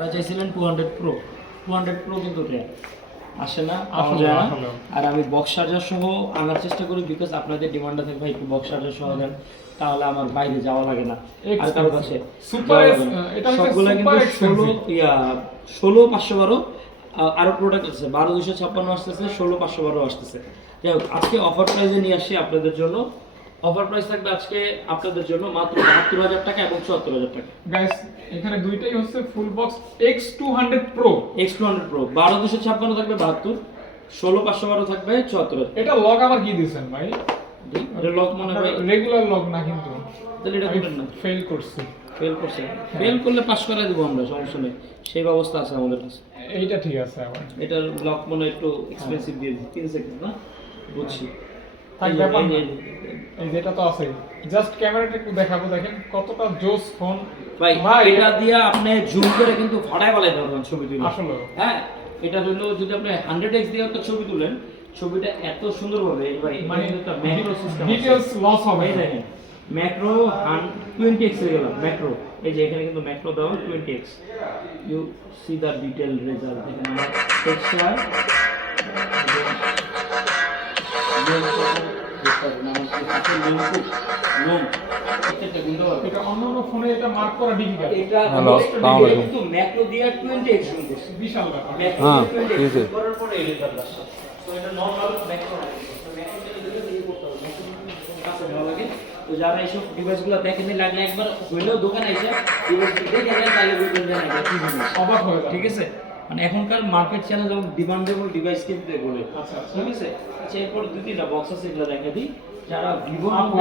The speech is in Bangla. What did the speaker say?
আপনারা চাইছিলেন 200 প্রো 200 প্রো কিন্তু রেয়ার আসে না, পাওয়া যায় না। আর আমি বক্স চার্জার সহ আনার চেষ্টা করি, বিকজ আপনাদের ডিমান্ডটা থাকে ভাই একটু বক্স চার্জার সহ দেন, তাহলে আমার বাইরে যাওয়া লাগে না। আর কারো কাছে সবগুলো কিন্তু 16 512 আরো প্রোডাক্ট আছে, 12 256 আসতেছে, 16 512 আসতেছে। যাই হোক, আজকে অফার প্রাইসে নিয়ে আসছি আপনাদের জন্য। অফার প্রাইস থাকবে আজকে আপনাদের জন্য মাত্র 72,000 টাকা এবং 74,000 টাকা। গাইস এখানে দুইটাই হচ্ছে full box X200 Pro। X200 Pro 12 256 থাকবে 72, 16 512 থাকবে 74। এটা লক আবার কি দিবেন ভাই? এটা লক মনে হয় রেগুলার লক না কিন্তু। তাহলে এটা দিবেন না, ফেল করছে। ফেল করছে, ফেল করলে পাস করে দেব আমরা, সমস্যা নেই, সেই ব্যবস্থা আছে আমাদের কাছে। এইটা ঠিক আছে। আবার এটার লক মনে একটু এক্সপেন্সিভ দিয়ে দিই, 3 সেকেন্ড না, বুঝছি। থাক ব্যাপার না, এই যেটা তো আছে। জাস্ট ক্যামেরাটা একটু দেখাবো, দেখেন কতটা জোস ফোন ভাই। এটা দিয়ে আপনি জুম করে কিন্তু ফাটায় ফালাইতে পারবেন ছবি তুলে আসলে। হ্যাঁ, এটা হলো যদি আপনি 100x দিয়ে একটা ছবি তুলেন, ছবিটা এত সুন্দর হবে ভাই, মানে একটা ম্যাক্রো সিস্টেম ডিটেইলস লস হবে। এই দেখেন ম্যাক্রো 20x হয়ে গেল ম্যাক্রো, এই যে এখানে কিন্তু ম্যাক্রো দেওয়া 20x, you see the detail result. দেখেন আমার টেক্সচার এটা অন্যান্য ফোনে এটা মার্ক করা ডিফিকাল্ট। এটা হ্যালো, আসসালামু আলাইকুম। কিন্তু ম্যাক্রো দিয়ে 20x করছে, বিশাল ব্যাপার। হ্যাঁ, ঠিক আছে। করার পরে এই রেজাল্ট আসছে। তো এটা নরমাল ম্যাক্রো না, তো ম্যাক্রো দিলে দিয়ে করতে হবে, ম্যাক্রো কাছে ভালো লাগে। তো যারা এইসব ডিভাইসগুলো দেখেনি, লাগলে একবার হইলেও দোকানে এসে ডিভাইসটি দেখে নেন, তাহলে বুঝবেন যে না এটা কি জিনিস, অবাক হয়ে যাবে। ঠিক আছে। মানে এখনকার মার্কেট চ্যানেল যেমন ডিমান্ডেবল ডিভাইস কিনতে বলে, আচ্ছা ঠিক আছে। আচ্ছা, এরপর 2-3টা বক্স আছে, এগুলো দেখে দিই। যারা ভিভো আপু